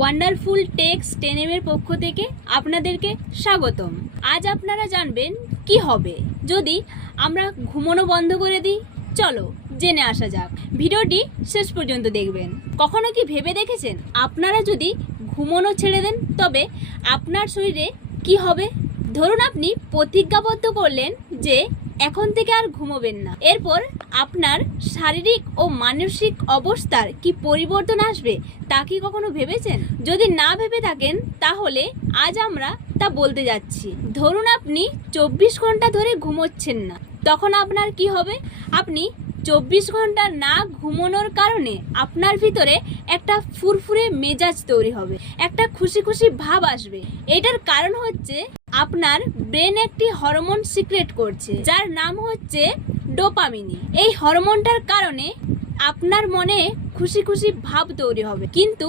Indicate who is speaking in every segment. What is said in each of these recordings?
Speaker 1: Wonderful text টেনেমের পক্ষ থেকে আপনাদেরকে স্বাগতম। আজ আপনারা জানবেন কি হবে। যদি আমরা ঘুমানো বন্ধ করে দিই, চলো জেনে আসা যাক। ভিডিওটি শেষ পর্যন্ত দেখবেন। কখনো কি ভেবে দেখেছেন? আপনারা যদি ঘুমানো ছেড়ে দেন, তবে আপনার শরীরে কি হবে? ধরুন আপনি প্রতিজ্ঞাবদ্ধ করলেন যে এখন থেকে আর ঘুমোবেন না। এরপর আপনার শারীরিক ও মানসিক অবস্থার কি পরিবর্তন আসবে তা কি কখনো ভেবেছেন? যদি না ভেবে থাকেন, তাহলে আজ আমরা তা বলতে যাচ্ছি। ধরুন আপনি চব্বিশ ঘণ্টা ধরে ঘুমোচ্ছেন না। তখন আপনার কি হবে? আপনি চব্বিশ ঘণ্টা না ঘুমানোর কারণে আপনার ভিতরে একটা ফুরফুরে মেজাজ তৈরি হবে, একটা খুশি খুশি ভাব আসবে। এটার কারণ হচ্ছে আপনার ব্রেন একটি হরমোন সিক্রেট করছে, যার নাম হচ্ছে ডোপামিনি। এই হরমোনটার কারণে আপনার মনে খুশি খুশি ভাব তৈরি হবে। কিন্তু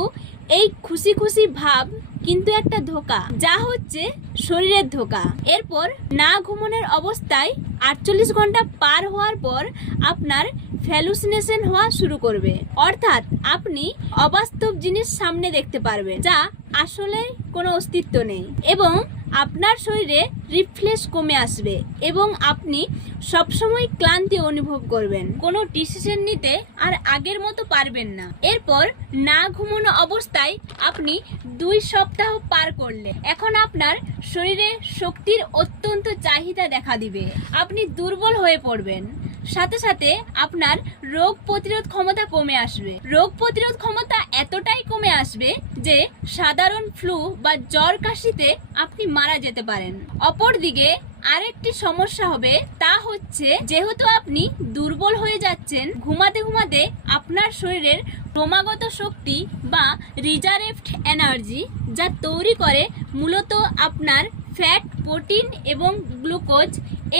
Speaker 1: এই খুশি খুশি ভাব কিন্তু একটা ধোকা, যা হচ্ছে শরীরের ধোকা। এরপর না ঘুমানোর অবস্থায় আটচল্লিশ ঘণ্টা পার হওয়ার পর আপনার ফ্যালুসিনেশন হওয়া শুরু করবে। অর্থাৎ আপনি অবাস্তব জিনিস সামনে দেখতে পারবেন, যা আসলে কোনো অস্তিত্ব নেই। এবং আপনার শরীরে রিফ্লেশ কমে আসবে এবং আপনি সবসময় ক্লান্তি অনুভব করবেন। কোনো ডিসিশন নিতে আর আগের মতো পারবেন না। এরপর না ঘুমানো অবস্থায় আপনি দুই সপ্তাহ পার করলে এখন আপনার শরীরে শক্তির অত্যন্ত চাহিদা দেখা দিবে। আপনি দুর্বল হয়ে পড়বেন। সাথে সাথে আপনার রোগ প্রতিরোধ ক্ষমতা কমে আসবে। রোগ প্রতিরোধ ক্ষমতা এতটাই কমে আসবে যে সাধারণ ফ্লু বা জ্বর কাশিতে আপনি মারা যেতে পারেন। অপরদিকে আরেকটি সমস্যা হবে, তা হচ্ছে যেহেতু আপনি দুর্বল হয়ে যাচ্ছেন, ঘুমাতে ঘুমাতে আপনার শরীরের ক্রমাগত শক্তি বা রিজার্ভড এনার্জি যা তৈরি করে মূলত আপনার ফ্যাট প্রোটিন এবং গ্লুকোজ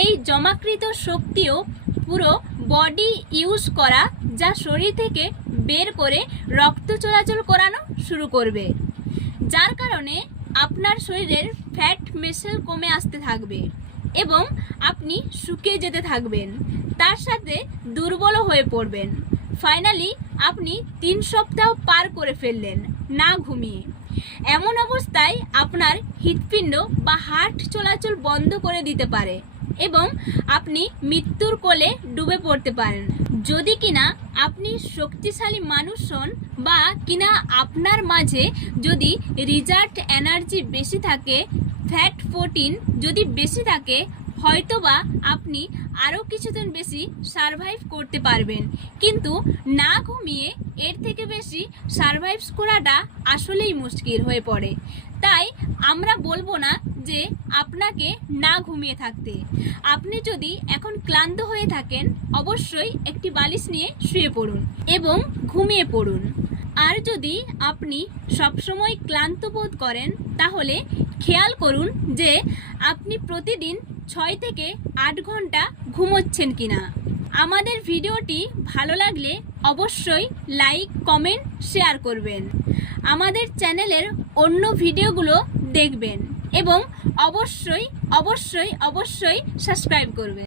Speaker 1: এই জমাকৃত শক্তিও পুরো বডি ইউজ করা যা শরীর থেকে বের করে রক্ত চলাচল করানো শুরু করবে। যার কারণে আপনার শরীরের ফ্যাট মেসেল কমে আসতে থাকবে এবং আপনি শুকিয়ে যেতে থাকবেন। তার সাথে দুর্বল হয়ে পড়বেন। ফাইনালি আপনি তিন সপ্তাহ পার করে ফেললেন, না ঘুমিয়ে। এমন অবস্থায় আপনার হৃৎপিণ্ড বা হার্ট চলাচল বন্ধ করে দিতে পারে। এবং আপনি মৃত্যুর কোলে ডুবে পড়তে পারেন। যদি কিনা আপনি শক্তিশালী মানুষ হন বা কিনা আপনার মাঝে যদি রিজার্ভ এনার্জি বেশি থাকে, ফ্যাট প্রোটিন যদি বেশি থাকে হয়তোবা আপনি আরও কিছুদিন বেশি সারভাইভ করতে পারবেন। কিন্তু না ঘুমিয়ে এর থেকে বেশি সারভাইভ করাটা আসলেই মুশকিল হয়ে পড়ে। তাই আমরা বলব না যে আপনাকে না ঘুমিয়ে থাকতে। আপনি যদি এখন ক্লান্ত হয়ে থাকেন, অবশ্যই একটি বালিশ নিয়ে শুয়ে পড়ুন এবং ঘুমিয়ে পড়ুন। আর যদি আপনি সবসময় ক্লান্ত বোধ করেন, তাহলে খেয়াল করুন যে আপনি প্রতিদিন ছয় থেকে আট ঘণ্টা ঘুমোচ্ছেন কিনা। আমাদের ভিডিওটি ভালো লাগলে অবশ্যই লাইক, কমেন্ট, শেয়ার করবেন। আমাদের চ্যানেলের অন্য ভিডিওগুলো দেখবেন এবং অবশ্যই অবশ্যই অবশ্যই সাবস্ক্রাইব করবেন।